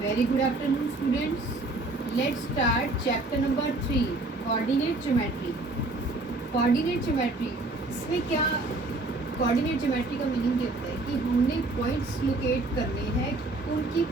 Very good afternoon, students. Let's start chapter number 3, coordinate geometry. Coordinate geometry इसमें क्या coordinate geometry का meaning ये होता है कि हमने पॉइंट्स लोकेट करने हैं उनकी।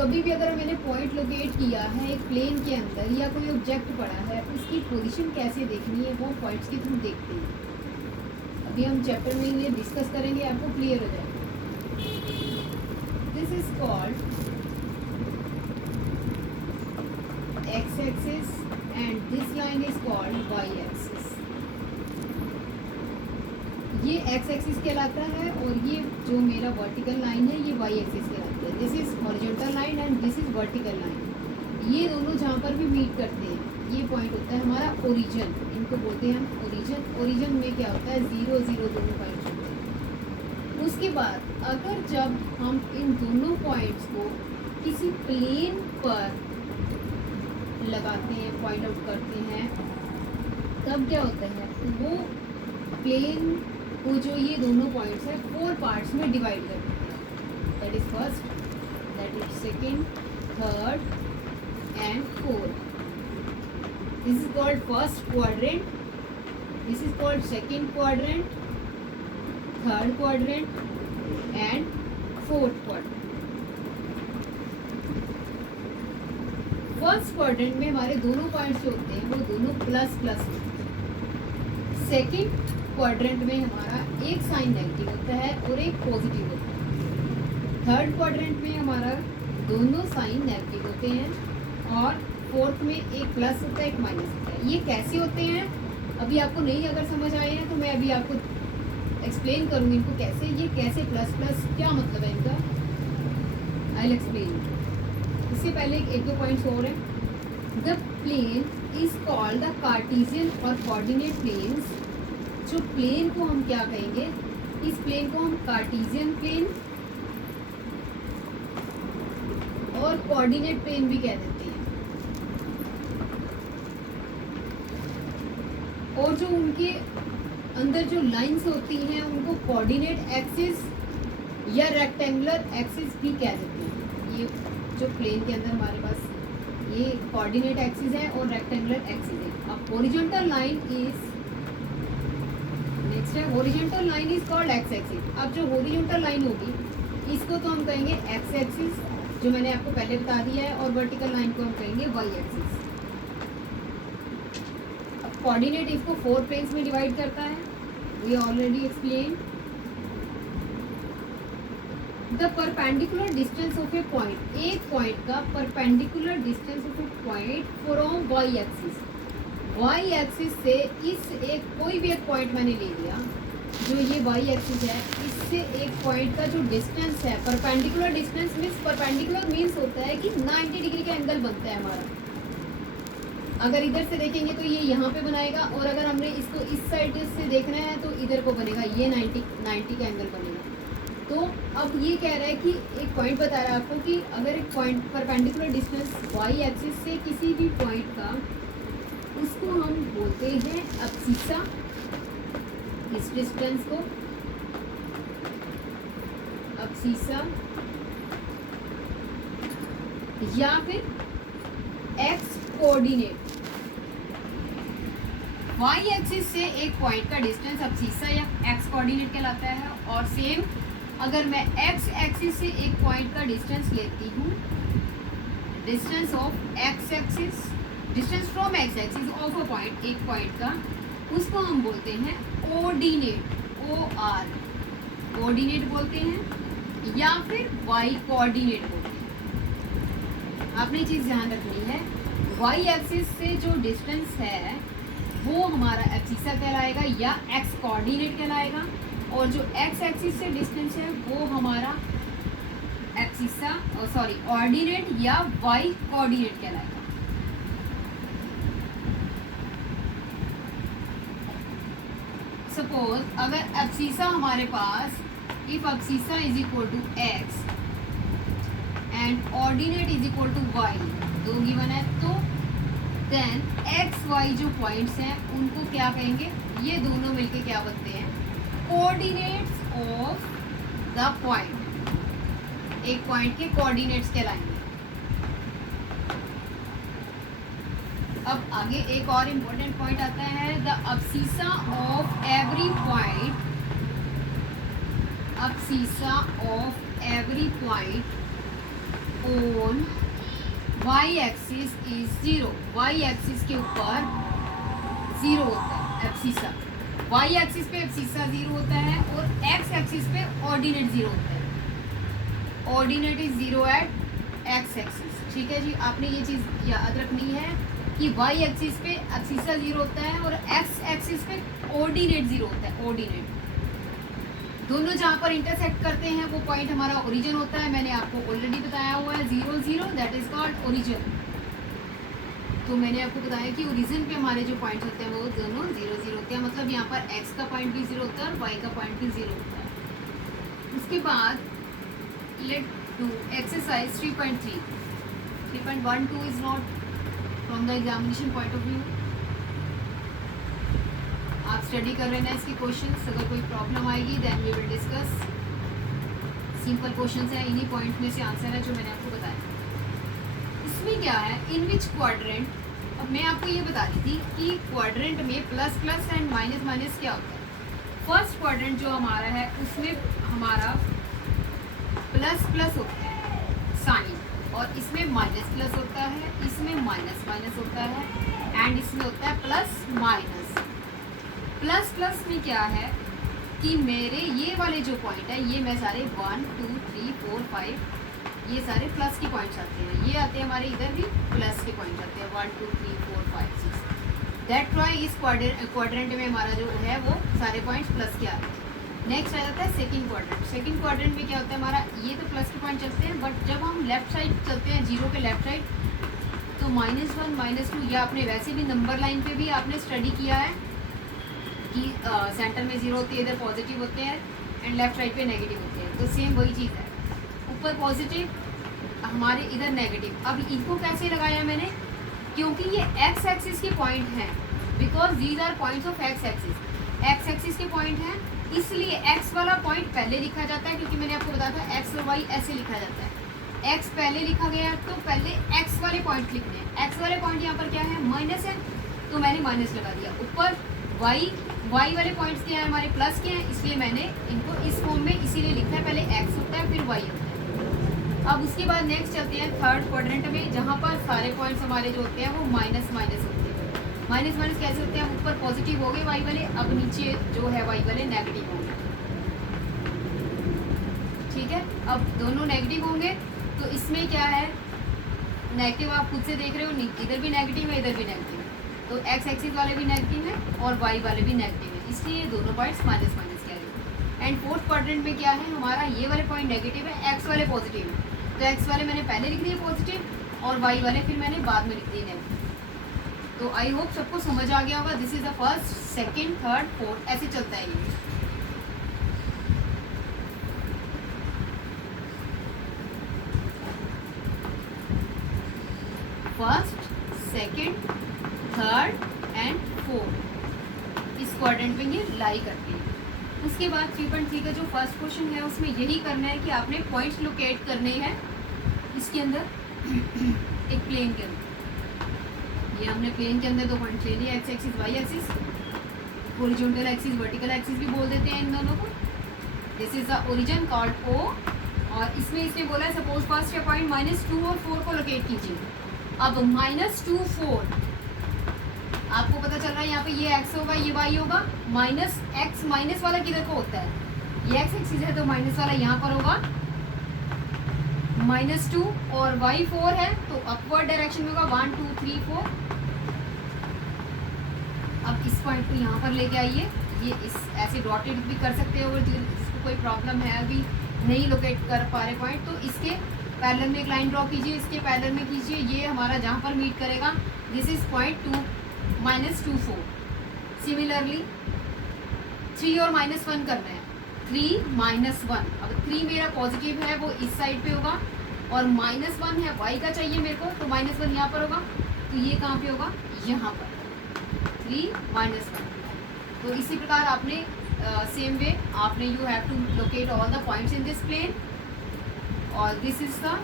कभी भी अगर मैंने पॉइंट लोकेट किया है एक प्लेन के अंदर या कोई ऑब्जेक्ट पड़ा है, उसकी पोजीशन कैसे देखनी है वो पॉइंट्स के थ्रू देखते हैं। अभी हम चैप्टर में ये डिस्कस करेंगे, आपको क्लियर हो जाएगा। This is called x-axis and this line is called y-axis. ये x-axis कहलाता है और ये जो मेरा वर्टिकल लाइन है ये y-axis कहलाता है। This is horizontal line and this is vertical line. ये दोनों जहाँ पर भी मीट करते हैं ये पॉइंट होता है हमारा ओरिजिन। इनको बोलते हैं हम ओरिजिन। ओरिजिन में क्या होता है 0 0 दोनों पॉइंट्स होते हैं। उसके बाद अगर जब हम इन दोनों पॉइंट्स को किसी प्लेन पर लगाते हैं, पॉइंट आउट करते हैं, तब क्या होता है वो प्लेन को जो ये दोनों पॉइंट्स है 4 पार्ट्स में डिवाइड कर देते हैं। That is first, that is second, third and fourth. This is called first quadrant, this is called second quadrant, third quadrant and fourth quadrant. First quadrant में हमारे दोनों पॉइंट्स जो होते हैं वो दोनों प्लस प्लस होते हैं। सेकेंड क्वाड्रेंट में हमारा एक साइन नेगेटिव होता है और एक पॉजिटिव होता है। थर्ड क्वाड्रेंट में हमारा दोनों साइन नेगेटिव होते हैं और फोर्थ में एक प्लस होता है एक माइनस होता है। ये कैसे होते हैं अभी आपको नहीं अगर समझ आए हैं तो मैं अभी आपको एक्सप्लेन करूँगी इनको कैसे। ये कैसे प्लस प्लस क्या मतलब है इनका, आई विल एक्सप्लेन। इससे पहले एक दो पॉइंट्स और हैं। The plane is called the Cartesian और कोऑर्डिनेट प्लेन्स। जो प्लेन को हम क्या कहेंगे, इस प्लेन को हम कार्टेशियन प्लेन और कोऑर्डिनेट प्लेन भी कह देते हैं। और जो उनके अंदर जो लाइंस होती हैं उनको कोऑर्डिनेट एक्सिस या रेक्टेंगुलर एक्सिस भी कह देते हैं। ये जो प्लेन के अंदर हमारे पास ये कोऑर्डिनेट एक्सिस है और रेक्टेंगुलर एक्सिस है। अब हॉरिजॉन्टल लाइन इज नेक्स्ट है, horizontal line is called x axis. अब जो हॉरिजॉन्टल लाइन होगी इसको तो हम कहेंगे एक्स एक्सिस, जो मैंने आपको पहले बता दिया है, और वर्टिकल लाइन को हम कहेंगे वाई एक्सिस। अब कोऑर्डिनेट इसको 4 प्लेन्स में डिवाइड करता है, we already explain. The perpendicular distance of a point, एक पॉइंट का perpendicular distance of a point from Y axis. Y axis से इस एक कोई भी एक पॉइंट मैंने ले लिया, जो ये वाई एक्सिस है, इससे एक पॉइंट का जो डिस्टेंस है, perpendicular distance means, perpendicular means होता है कि 90 डिग्री का एंगल बनता है हमारा। अगर इधर से देखेंगे तो ये यहाँ पे बनाएगा, और अगर हमने इसको इस साइड से देखना है तो इधर को बनेगा, ये 90 का एंगल बनेगा। तो अब ये कह रहा है कि एक पॉइंट बता रहा है आपको कि अगर एक point perpendicular distance Y axis से किसी भी पॉइंट का, उसको हम बोलते हैं अब्सिसा, इस डिस्टेंस को अब्सिसा, या फिर एक्स कोऑर्डिनेट। वाई एक्सिस से एक पॉइंट का डिस्टेंस अब्सिसा या एक्स कोऑर्डिनेट कहलाता है। और सेम अगर मैं एक्स एक्सिस से एक पॉइंट का डिस्टेंस लेती हूँ, distance of X axis, distance from x axis of a point, एक पॉइंट का, उसको हम बोलते हैं ऑर्डिनेट, OR कोऑर्डिनेट बोलते हैं, या फिर वाई कोऑर्डिनेट बोलते हैं। आपने चीज़ ध्यान रखनी है, वाई एक्सिस से जो डिस्टेंस है वो हमारा एब्सिसा कहलाएगा या एक्स कोऑर्डिनेट कहलाएगा, और जो एक्स एक्सिस से डिस्टेंस है वो हमारा एब्सिसा ऑर्डिनेट या वाई कोऑर्डिनेट कहलाएगा। सपोज अगर एब्सिसा हमारे पास, if abscissa is equal to x and ordinate is equal to y, दो गिवन है, तो देन एक्स वाई जो पॉइंट्स हैं उनको क्या कहेंगे, ये दोनों मिलके क्या बनते हैं, कोऑर्डिनेट्स ऑफ द पॉइंट। एक पॉइंट के कोऑर्डिनेट्स कहलाएंगे। अब आगे एक और इम्पोर्टेंट पॉइंट आता है, the abscissa of every point, abscissa of every point on y axis is zero. Y axis के ऊपर जीरो होता है एब्सीसा, वाई एक्सिस पे एब्सीसा जीरो होता है और एक्स एक्सिस पे ऑर्डिनेट जीरो होता है। Ordinate is zero at x axis. ठीक है जी, आपने ये चीज़ याद रखनी है कि वाई एक्सिस पे एब्सीसा जीरो होता है और एक्स एक्सिस पे ऑर्डिनेट जीरो होता है। ऑर्डिनेट दोनों जहाँ पर इंटरसेक्ट करते हैं वो पॉइंट हमारा ओरिजिन होता है। मैंने आपको ऑलरेडी बताया हुआ है 0 0, दैट इज कॉल्ड ओरिजिन। तो मैंने आपको बताया कि ओरिजिन पे हमारे जो पॉइंट्स होते हैं वो दोनों 0 0 होते हैं, मतलब यहाँ पर x का पॉइंट भी 0 होता है और y का पॉइंट भी 0 होता है। उसके बाद let do exercise 3.3। 3.12 is not from the examination point of view. आप स्टडी कर रहे हैं इसके क्वेश्चंस, अगर कोई प्रॉब्लम आएगी then we will discuss. Simple questions है, इन्हीं पॉइंट में से आंसर है जो मैंने आपको बताया। इसमें क्या है, इन विच क्वाड्रेंट, अब मैं आपको ये बता दी थी कि क्वाड्रेंट में plus plus and minus minus क्या होता है। फर्स्ट क्वाड्रेंट जो हमारा है उसमें हमारा प्लस प्लस होता है साइन, और इसमें माइनस प्लस होता है, इसमें माइनस माइनस होता है एंड इसमें होता है प्लस माइनस। प्लस प्लस में क्या है कि मेरे ये वाले जो पॉइंट है ये मैं सारे 1 2 3 4 5 ये सारे प्लस के पॉइंट्स आते हैं। ये आते हैं हमारे इधर भी प्लस के पॉइंट्स आते हैं 1 2 3 4 5 6। दैट वाई इस क्वाड्रेंट में हमारा जो है वो सारे पॉइंट्स प्लस के आते हैं। नेक्स्ट आ जाता है सेकंड क्वाड्रेंट। सेकंड क्वाड्रेंट में क्या होता है हमारा, ये तो प्लस के पॉइंट चलते हैं, बट जब हम लेफ्ट साइड चलते हैं जीरो के लेफ्ट साइड तो -1 -2, या आपने वैसे भी नंबर लाइन पे भी आपने स्टडी किया है कि सेंटर में जीरो होती है, इधर पॉजिटिव होते हैं एंड लेफ्ट साइड पे नेगेटिव होते हैं। तो सेम वही चीज़ है, ऊपर पॉजिटिव हमारे इधर नेगेटिव। अब इनको कैसे लगाया मैंने, क्योंकि ये एक्स एक्सिस के पॉइंट हैं, because these are points of X axis. X axis के पॉइंट हैं इसलिए एक्स वाला पॉइंट पहले लिखा जाता है, क्योंकि मैंने आपको बताया था एक्स और वाई ऐसे लिखा जाता है। एक्स पहले लिखा गया तो पहले एक्स वाले पॉइंट लिखने हैं। एक्स वाले पॉइंट यहाँ पर क्या है, माइनस है, तो मैंने माइनस लगा दिया। ऊपर वाई वाले पॉइंट्स क्या है हमारे, प्लस के हैं, इसलिए मैंने इनको इस फॉर्म में इसीलिए लिखा है, पहले एक्स होता है फिर वाई होता है। अब उसके बाद नेक्स्ट चलते हैं थर्ड क्वाड्रेंट में, जहाँ पर सारे पॉइंट्स हमारे जो होते हैं वो माइनस माइनस होते हैं। माइनस माइनस कैसे होते हैं, ऊपर पॉजिटिव हो गए वाई वाले, अब नीचे जो है वाई वाले नेगेटिव होंगे। ठीक है, अब दोनों नेगेटिव होंगे तो इसमें क्या है, नेगेटिव आप खुद से देख रहे हो, इधर भी नेगेटिव है इधर भी नेगेटिव है, तो एक्स एक्सिस वाले भी नेगेटिव है और वाई वाले भी नेगेटिव है, इसलिए दोनों पॉइंट्स माइनस माइनस के आएंगे। एंड फोर्थ क्वाड्रेंट में क्या है हमारा, ये वाले पॉइंट नेगेटिव है, एक्स वाले पॉजिटिव है, तो एक्स वाले मैंने पहले लिख दिए पॉजिटिव और वाई वाले फिर मैंने बाद में लिख दिए नेगेटिव। तो आई होप सबको समझ आ गया होगा। This is the first second third fourth, ऐसे चलता है ये। First second third and fourth इस क्वाड्रेंट में ये लाई करते हैं। उसके बाद 3.3 का जो फर्स्ट क्वेश्चन है उसमें यही करना है कि आपने पॉइंट्स लोकेट करने हैं इसके अंदर एक प्लेन के अंदर। ये हमने प्लेन के अंदर दो पॉइंट ले लिए, x axis Y axis, horizontal axis vertical axis भी बोल देते हैं इन दोनों को। This is the origin called O, और इसमें इसने बोला है सपोज फर्स्ट या पॉइंट -2 और 4 को लोकेट कीजिए। अब -2 4 आपको पता चल रहा है यहाँ पे ये x होगा ये y होगा, माइनस एक्स माइनस वाला किधर को होता है, ये x एक्सिस है तो माइनस वाला यहाँ पर होगा -2, और y 4 है तो अपवर्ड डायरेक्शन में होगा 1 2 3 4। अब इस पॉइंट को यहाँ पर लेके आइए, ये इस ऐसे डॉटेड भी कर सकते हो, अगर इसको कोई प्रॉब्लम है अभी नहीं लोकेट कर पा रहे पॉइंट, तो इसके पैरेलल में एक लाइन ड्रॉ कीजिए, इसके पैरेलल में कीजिए, ये हमारा जहाँ पर मीट करेगा दिस इज पॉइंट 2 -2 4। सिमिलरली 3 और -1 करना है, 3 -1। अब 3 मेरा पॉजिटिव है वो इस साइड पे होगा और -1 है y का चाहिए मेरे को, तो -1 यहाँ पर होगा, तो ये कहाँ पे होगा, यहाँ पर 3 -1। तो इसी प्रकार आपने सेम वे आपने you have to locate all the points in this plane, और this is the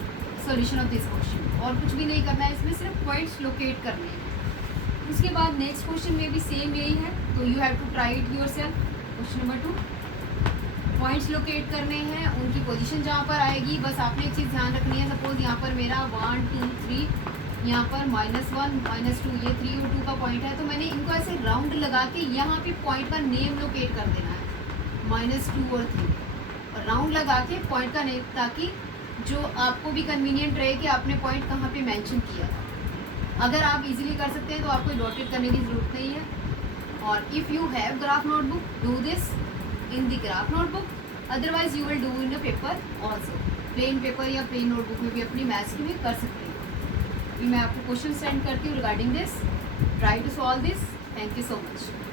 solution of this question. और कुछ भी नहीं करना है इसमें, सिर्फ पॉइंट्स लोकेट करने हैं। उसके बाद नेक्स्ट क्वेश्चन में भी सेम यही है, तो you have to try it yourself. Question number 2, points locate करने हैं, उनकी पोजीशन जहाँ पर आएगी, बस आपने एक चीज़ ध्यान रखनी है। सपोज यहाँ पर मेरा 1 2 3, यहाँ पर -1 -2, ये 3 और 2 का पॉइंट है, तो मैंने इनको ऐसे राउंड लगा के यहाँ पे पॉइंट का नेम लोकेट कर देना है, -2 और 3, और राउंड लगा के पॉइंट का नेम, ताकि जो आपको भी कन्वीनियंट रहे कि आपने पॉइंट कहाँ पे मेंशन किया। अगर आप इजीली कर सकते हैं तो आपको डॉटेड करने की ज़रूरत नहीं है। और if you have graph notebook, do this in the graph notebook, otherwise you will do in a paper also. Plain paper या प्लेन नोटबुक में भी अपनी मैथ्स की भी कर सकते हैं। अभी मैं आपको क्वेश्चन सेंड करती हूँ regarding this. Try to solve this. Thank you so much.